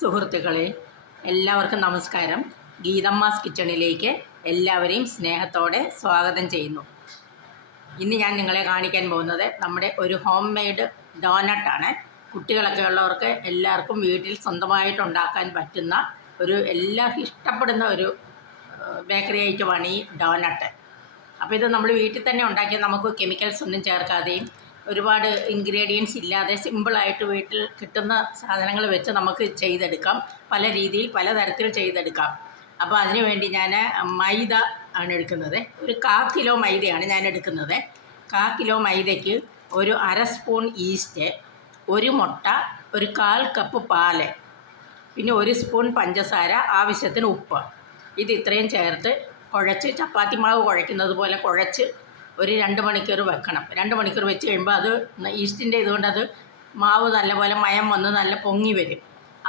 സുഹൃത്തുക്കളെ, എല്ലാവർക്കും നമസ്കാരം. ഗീതമ്മാസ് കിച്ചണിലേക്ക് എല്ലാവരെയും സ്നേഹത്തോടെ സ്വാഗതം ചെയ്യുന്നു. ഇന്ന് ഞാൻ നിങ്ങളെ കാണിക്കാൻ പോകുന്നത് നമ്മുടെ ഒരു ഹോം മെയ്ഡ് ഡോനട്ടാണ്. കുട്ടികളൊക്കെ ഉള്ളവർക്ക് എല്ലാവർക്കും വീട്ടിൽ സ്വന്തമായിട്ട് ഉണ്ടാക്കാൻ പറ്റുന്ന എല്ലാവർക്കും ഇഷ്ടപ്പെടുന്ന ഒരു ബേക്കറി ഐറ്റമാണ് ഈ ഡോനട്ട്. അപ്പോൾ ഇത് നമ്മൾ വീട്ടിൽ തന്നെ ഉണ്ടാക്കിയാൽ നമുക്ക് കെമിക്കൽസ് ഒന്നും ചേർക്കാതെയും ഒരുപാട് ഇൻഗ്രീഡിയൻസ് ഇല്ലാതെ സിമ്പിളായിട്ട് വീട്ടിൽ കിട്ടുന്ന സാധനങ്ങൾ വെച്ച് നമുക്ക് ചെയ്തെടുക്കാം. പല രീതിയിൽ പലതരത്തിൽ ചെയ്തെടുക്കാം. അപ്പോൾ അതിനു വേണ്ടി ഞാൻ മൈദ ആണ് എടുക്കുന്നത്. ഒരു 1/4 കിലോ മൈദയാണ് ഞാൻ എടുക്കുന്നത്. 1/4 കിലോ മൈദയ്ക്ക് ഒരു 1/2 സ്പൂൺ ഈസ്റ്റ്, ഒരു മുട്ട, ഒരു 1/4 കപ്പ് പാല്, പിന്നെ 1 സ്പൂൺ പഞ്ചസാര, ആവശ്യത്തിന് ഉപ്പ്. ഇത് ഇത്രയും ചേർത്ത് കുഴച്ച് ചപ്പാത്തി മാവ് കുഴയ്ക്കുന്നത് പോലെ കുഴച്ച് ഒരു 2 മണിക്കൂർ വെക്കണം. 2 മണിക്കൂർ വെച്ച് കഴിയുമ്പോൾ അത് ഈസ്റ്റിൻ്റെ ഇതുകൊണ്ട് അത് മാവ് നല്ലപോലെ മയം വന്ന് നല്ല പൊങ്ങി വരും.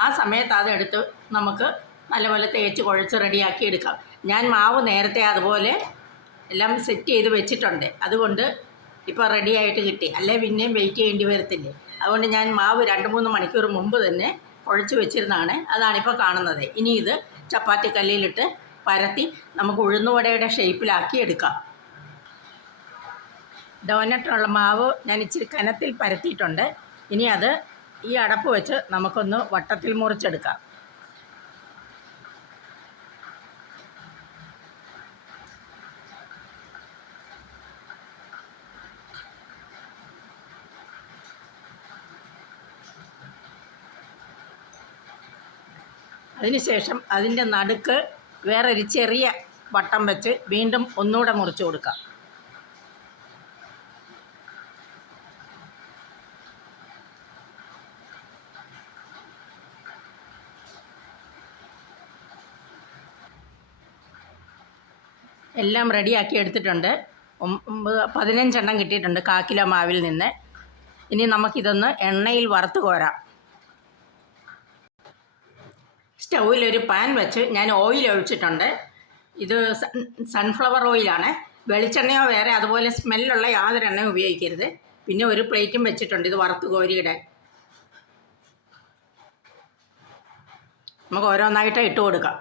ആ സമയത്ത് അതെടുത്ത് നമുക്ക് നല്ലപോലെ തേച്ച് കുഴച്ച് റെഡിയാക്കി എടുക്കാം. ഞാൻ മാവ് നേരത്തെ അതുപോലെ എല്ലാം സെറ്റ് ചെയ്ത് വെച്ചിട്ടുണ്ട്. അതുകൊണ്ട് ഇപ്പോൾ റെഡിയായിട്ട് കിട്ടി. അല്ലെ പിന്നെയും വെയിറ്റ് ചെയ്യേണ്ടി വരത്തില്ലേ. അതുകൊണ്ട് ഞാൻ മാവ് 2-3 മണിക്കൂർ മുമ്പ് തന്നെ കുഴച്ച് വെച്ചിരുന്നതാണ്. അതാണിപ്പോൾ കാണുന്നത്. ഇനി ഇത് ചപ്പാത്തി കല്ലിലിട്ട് പരത്തി നമുക്ക് ഉഴുന്നുവടയുടെ ഷേപ്പിലാക്കി എടുക്കാം. ഡോനട്ടിനുള്ള മാവ് ഞാൻ ഇച്ചിരി കനത്തിൽ പരത്തിയിട്ടുണ്ട്. ഇനി അത് ഈ അടപ്പ് വെച്ച് നമുക്കൊന്ന് വട്ടത്തിൽ മുറിച്ചെടുക്കാം. അതിനുശേഷം അതിൻ്റെ നടുക്ക് വേറൊരു ചെറിയ വട്ടം വെച്ച് വീണ്ടും ഒന്നുകൂടെ മുറിച്ച് കൊടുക്കാം. എല്ലാം റെഡിയാക്കി എടുത്തിട്ടുണ്ട്. 15 എണ്ണം കിട്ടിയിട്ടുണ്ട് 1/4 കിലോ മാവിൽ നിന്ന്. ഇനി നമുക്കിതൊന്ന് എണ്ണയിൽ വറുത്ത് കോരാം. സ്റ്റൗവിലൊരു പാൻ വെച്ച് ഞാൻ ഓയിൽ ഒഴിച്ചിട്ടുണ്ട്. ഇത് സൺഫ്ലവർ ഓയിലാണ്. വെളിച്ചെണ്ണയോ വേറെ അതുപോലെ സ്മെല്ലുള്ള യാതൊരു എണ്ണയും ഉപയോഗിക്കരുത്. പിന്നെ ഒരു പ്ലേറ്റും വെച്ചിട്ടുണ്ട് ഇത് വറുത്ത് കോരിയിടാൻ. നമുക്ക് ഓരോന്നായിട്ട് ഇട്ട് കൊടുക്കാം.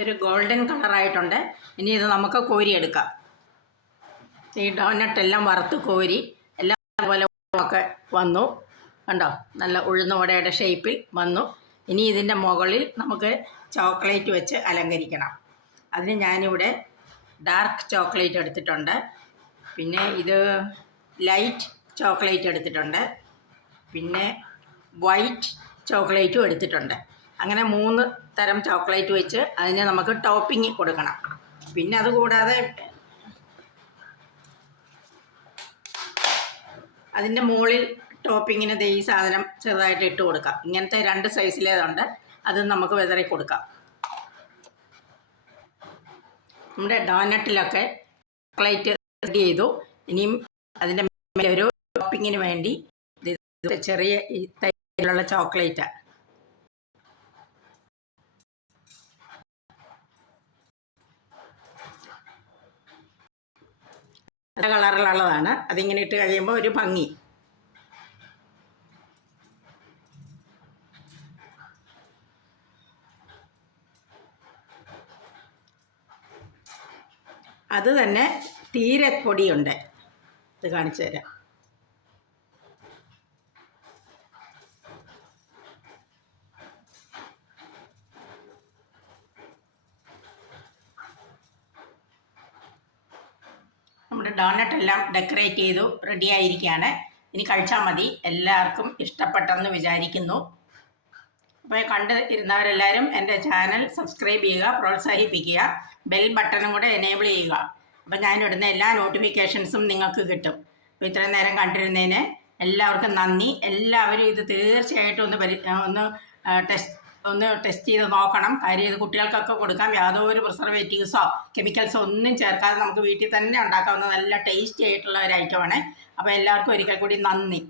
ഒരു ഗോൾഡൻ കളറായിട്ടുണ്ട്. ഇനി ഇത് നമുക്ക് കോരിയെടുക്കാം. ഈ ഡോനട്ടെല്ലാം വറുത്ത് കോരി എല്ലാം അതുപോലെ ഒക്കെ വന്നു. കണ്ടോ, നല്ല ഉഴുന്നുവടയുടെ ഷേപ്പിൽ വന്നു. ഇനി ഇതിൻ്റെ മുകളിൽ നമുക്ക് ചോക്ലേറ്റ് വെച്ച് അലങ്കരിക്കണം. അതിന് ഞാനിവിടെ ഡാർക്ക് ചോക്ലേറ്റ് എടുത്തിട്ടുണ്ട്. പിന്നെ ഇത് ലൈറ്റ് ചോക്ലേറ്റ് എടുത്തിട്ടുണ്ട്. പിന്നെ വൈറ്റ് ചോക്ലേറ്റും എടുത്തിട്ടുണ്ട്. അങ്ങനെ 3 തരം ചോക്ലേറ്റ് വെച്ച് അതിന് നമുക്ക് ടോപ്പിംഗ് കൊടുക്കണം. പിന്നെ അതുകൂടാതെ അതിൻ്റെ മുകളിൽ ടോപ്പിങ്ങിന് ഈ സാധനം ചെറുതായിട്ട് ഇട്ട് കൊടുക്കാം. ഇങ്ങനത്തെ 2 സൈസിലേതുണ്ട്. അത് നമുക്ക് വിതറി കൊടുക്കാം. നമ്മുടെ ഡോനറ്റിലൊക്കെ ചോക്ലേറ്റ് റെഡി ചെയ്തു. ഇനിയും അതിൻ്റെ മേലെ ഒരു ടോപ്പിങ്ങിന് വേണ്ടി ഇത് ചെറിയ ഈ തൈലുള്ള ചോക്ലേറ്റാണ്. പല കളറിലുള്ളതാണ്. അതിങ്ങനെ ഇട്ട് കഴിയുമ്പോൾ ഒരു ഭംഗി. അത് തന്നെ തീരെ പൊടിയുണ്ട്. ഇത് കാണിച്ചു തരാം. നമ്മുടെ ഡോനറ്റ് എല്ലാം ഡെക്കറേറ്റ് ചെയ്തു റെഡി ആയിരിക്കുകയാണ്. ഇനി കഴിച്ചാൽ മതി. എല്ലാവർക്കും ഇഷ്ടപ്പെട്ടെന്ന് വിചാരിക്കുന്നു. അപ്പോൾ കണ്ട് ഇരുന്നവരെല്ലാവരും എൻ്റെ ചാനൽ സബ്സ്ക്രൈബ് ചെയ്യുക, പ്രോത്സാഹിപ്പിക്കുക, ബെൽ ബട്ടണും കൂടെ എനേബിൾ ചെയ്യുക. അപ്പോൾ ഞാനിടുന്ന എല്ലാ നോട്ടിഫിക്കേഷൻസും നിങ്ങൾക്ക് കിട്ടും. അപ്പോൾ ഇത്രയും നേരം കണ്ടിരുന്നതിന് എല്ലാവർക്കും നന്ദി. എല്ലാവരും ഇത് തീർച്ചയായിട്ടും ഒന്ന് ടെസ്റ്റ് ചെയ്ത് നോക്കണം. കാര്യം ഇത് കുട്ടികൾക്കൊക്കെ കൊടുക്കാം. യാതൊരു പ്രിസർവേറ്റീവ്സോ കെമിക്കൽസോ ഒന്നും ചേർക്കാതെ നമുക്ക് വീട്ടിൽ തന്നെ ഉണ്ടാക്കാവുന്ന നല്ല ടേസ്റ്റി ആയിട്ടുള്ള ഒരു ഐറ്റമാണ്. അപ്പോൾ എല്ലാവർക്കും ഒരിക്കൽ കൂടി നന്ദി.